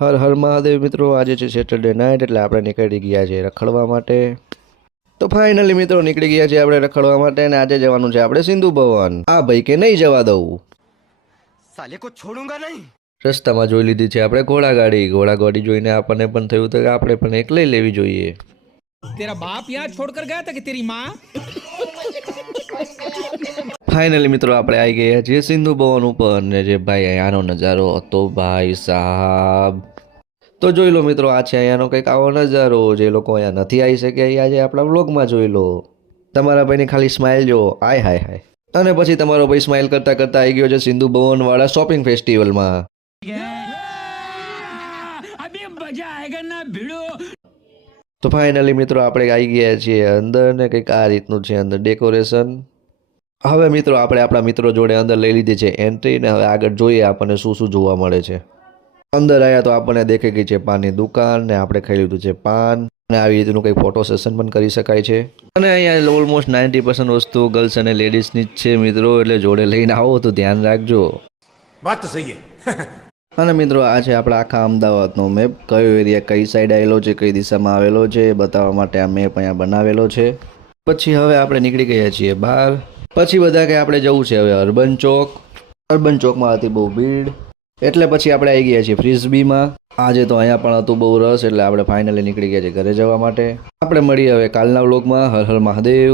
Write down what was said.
હર હર મહાદેવ મિત્રો, આજે છે સેટરડે નાઇટ એટલે આપણે નીકળી ગયા છે રખડવા માટે. તો ફાઇનલી મિત્રો નીકળી ગયા છે આપણે રખડવા માટે અને આજે જવાનું છે આપણે સિંધુ ભવન. આ ભાઈ કે નહીં જવા દઉં, સાલે કો છોડુંગા નહીં. રસ્તામાં જોઈ લીધી છે આપણે ઘોડાગાડી જોઈને આપણને પણ થયું કે આપણે પણ એક લઈ લેવી જોઈએ. तेरा बाप यहाँ छोड़कर गया था कि तेरी माँ? ફાઇનલી મિત્રો આપણે આવી ગયા છીએ સિંધુ ભવન ઉપર ને જે ભાઈ અહીંયાનો નજારો હતો ભાઈ સાહેબ, તો જોઈ લો મિત્રો. આ છે અહીંયાનો કંઈક આવો નજારો. જે લોકો અહીંયા નથી આવી શક્યા એ આજે આપણા વ્લોગમાં જોઈ લો. તમારા ભાઈની ખાલી સ્માઇલ જો, આય હાય હાય. અને પછી તમારો ભાઈ સ્માઇલ કરતા કરતા આવી ગયો છે સિંધુ ભવન વાળા શોપિંગ ફેસ્ટિવલમાં. તો ફાઇનલી મિત્રો આપણે આવી ગયા છીએ અંદર ને કંઈક આ રીતનું છે અંદર ડેકોરેશન. હવે મિત્રો આપણે આપણા મિત્રો જોડે અંદર લઈ લીધી છે એન્ટ્રી ને હવે આગળ જોઈએ આપણને શું શું જોવા મળે છે. અંદર આવ્યા તો આપણને દેખાઈ ગઈ છે પાનની દુકાન ને આપણે ખાઈ લીધું છે પાન અને આવી રીતનું કંઈક ફોટો સેશન પણ કરી શકાય છે. અને અહીંયા ઓલમોસ્ટ 90% વસ્તુ ગર્લ્સ અને લેડીઝની જ છે મિત્રો, એટલે જોડે લઈને આવો તો ધ્યાન રાખજો. વાત તો સહી હે. અને મિત્રો આ છે આપણા આખા અમદાવાદનો મેપ. કયો એરિયા કઈ સાઈડ આવેલો છે, કઈ દિશામાં આવેલો છે બતાવવા માટે આ મેપ અહીંયા બનાવેલો છે. પછી હવે આપણે નીકળી ગયા છીએ બહાર. પછી બધા કે આપણે જવું છે હવે અર્બન ચોક. અર્બન ચોકમાં હતી બહુ ભીડ એટલે પછી આપણે આવી ગયા છીએ ફ્રિસ્બીમાં. આજે તો અહીંયા પણ હતું બહુ રસ એટલે આપણે ફાઇનલી નીકળી ગયા છીએ ઘરે જવા માટે. આપણે મળીએ હવે કાલના વ્લોગમાં. હર હર મહાદેવ.